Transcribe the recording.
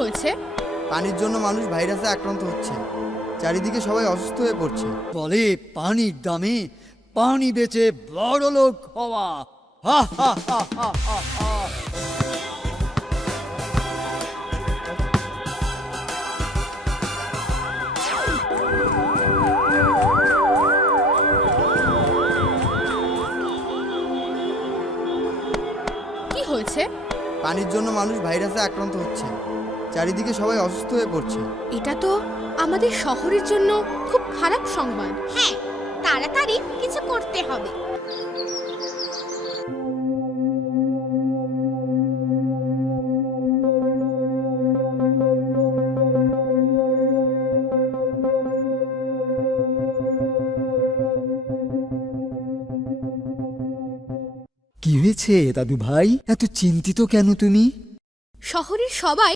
হয়েছে? পানির জন্য মানুষ ভাইরাসে আক্রান্ত হচ্ছে, চারিদিকে সবাই অসুস্থ হয়ে পড়ছে। বলে পানির দামে পানি বেচে বড়লোক হওয়া। হা হা হা হা হা হা। কি হয়েছে? পানির জন্য মানুষ ভাইরাসে আক্রান্ত হচ্ছে, চারিদিকে সবাই অসুস্থ হয়ে পড়ছে। এটা তো আমাদের শহরের জন্য খুব খারাপ সংবাদ। হ্যাঁ, তাড়াতাড়ি কিছু করতে হবে। কি হয়েছে দাদু ভাই, এত চিন্তিত কেন তুমি? শহরের সবাই